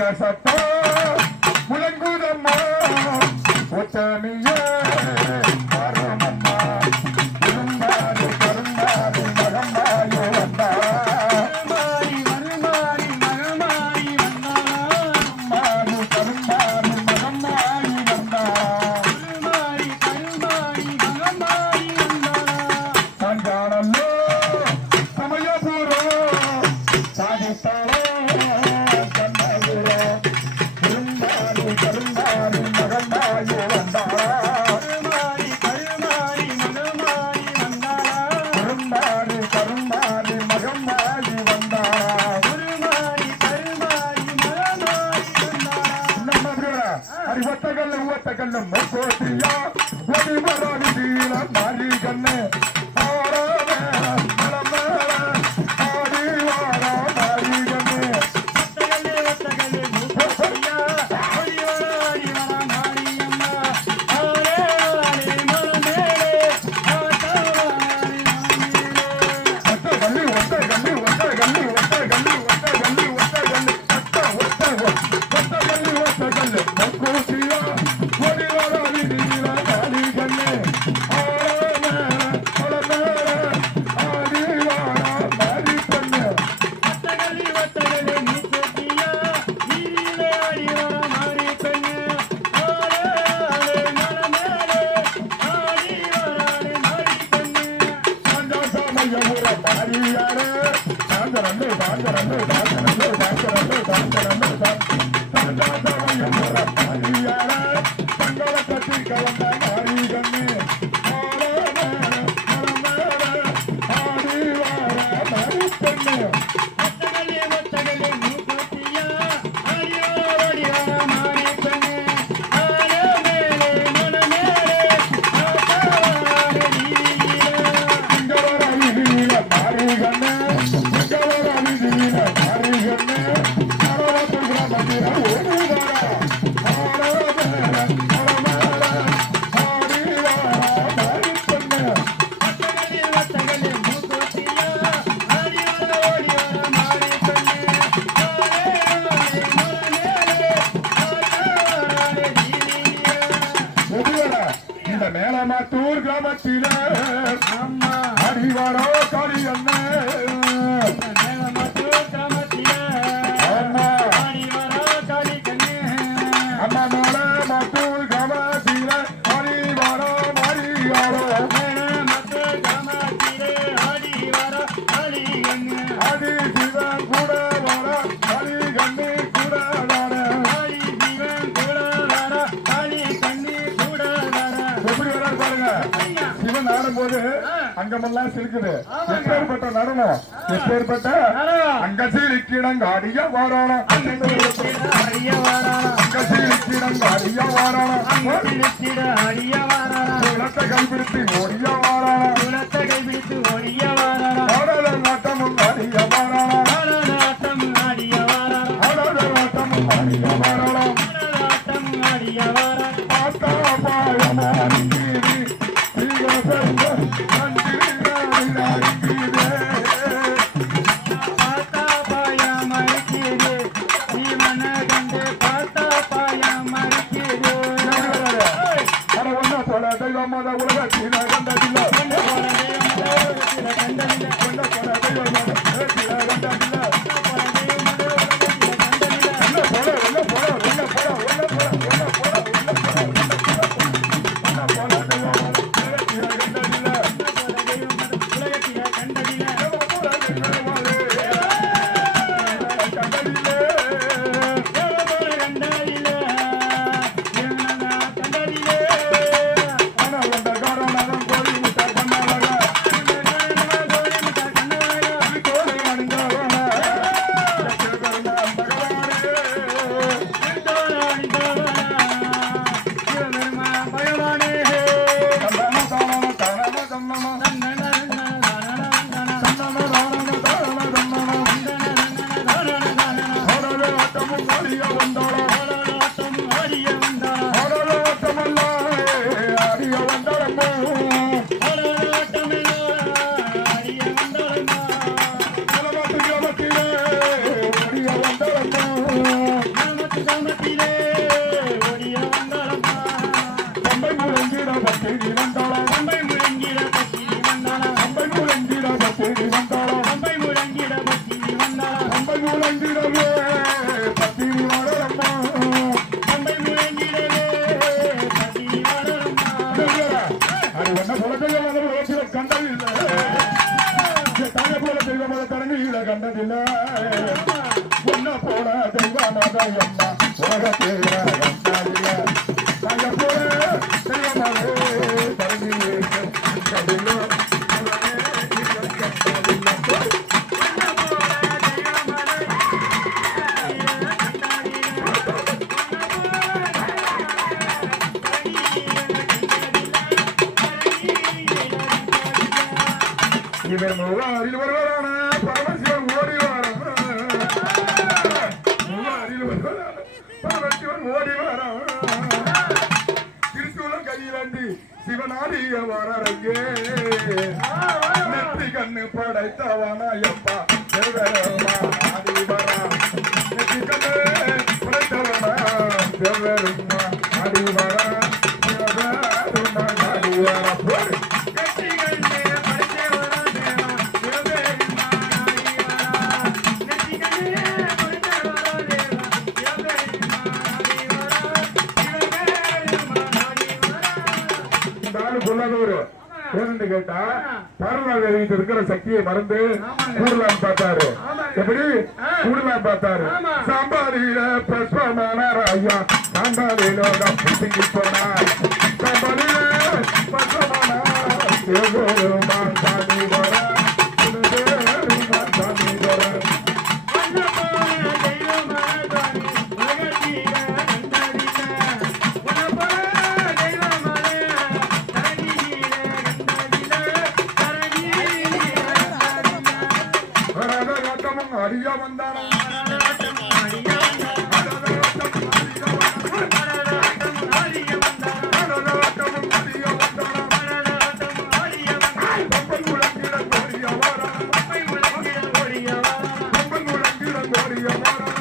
சத்தம் முழங்குதம்மா ஒத்தனியே வரமம்மா இருந்தாரு கருந்தாரு மகமாயோ வந்தா மாறி வருமாறி மகமாயி வந்தா மாறு கருந்தாரு மகமாயி வந்தா மாறி கருமாயி மகமாயி வந்தா சஞ்சானல்லோ சமயபுரம் சாதித்தாளோ கண்ணு கோட்டியா ஒளி வராது தீர மாறி கண்ணு மேலமாத்தூர் கிராமத்தில அடிவாரோ காளி அண்ணே மேலமாத்தூர் கிராமத்தில அடிவாரோ காளி கண்ணே அம்மா மேலமாத்தூர் கிராமத்தில அடிவாரோ மாரியாரோ மேலமாத்தூர் கிராமத்தில அடிவாரோ காளி கண்ணே அடி சிவன் கூட வர காளி கண்ணே கூட வர அடி சிவன் கூட வர காளி கண்ணே கூட வர சிவன் ஆடும்போது அங்கமெல்லாம் சிரிக்குது. எப்பேற்பட்ட நடனம், எப்பேற்பட்ட அங்க சிரிக்கிடங்க அடிய வாரானம், அங்க சிரிக்கிடங்க அடிய வாரானம், உலத்தை கைப்பிடித்து ஓடிய வாரானம், ஆடல நாட்டமும் அடிய வாரானம், பாத்தா பாயமானி உலகத்தில கண்டதில்லை அம்மா உலகத்தில் கண்டாடிய நாங்க போல தெய்வமாவே தரணியே கடினோ இவர் மூவாரில் வருவரான பரமசிவன் ஓடி மூவாரில் வருவரான பரமசிவன் ஓடி திருச்சூலம் கையிலண்டி சிவனாடிய வரங்கே நெற்றி கண்ணு படைத்தவனா எப்பா செல்வரமா ஆடி வரா நெற்றி கண்ணு படைத்தவனா செல்வருமா ஆடி வரா சிவபெருமா ஆடி வரா போடு ஏன்னு கேட்டா பரவாயில்ல இருக்கிற சக்தியை மறந்து கூடலாம் பார்த்தாரு எப்படி கூடலாம் பார்த்தாரு சாம்பாரியில பிரஸ்வமான ஐயா சாம்பாரியில பிடிங்கி போனார் சாம்பாரியில பிரஸ்வமான சாமி வர சாமி வர அடியா வந்தாரா கோடிய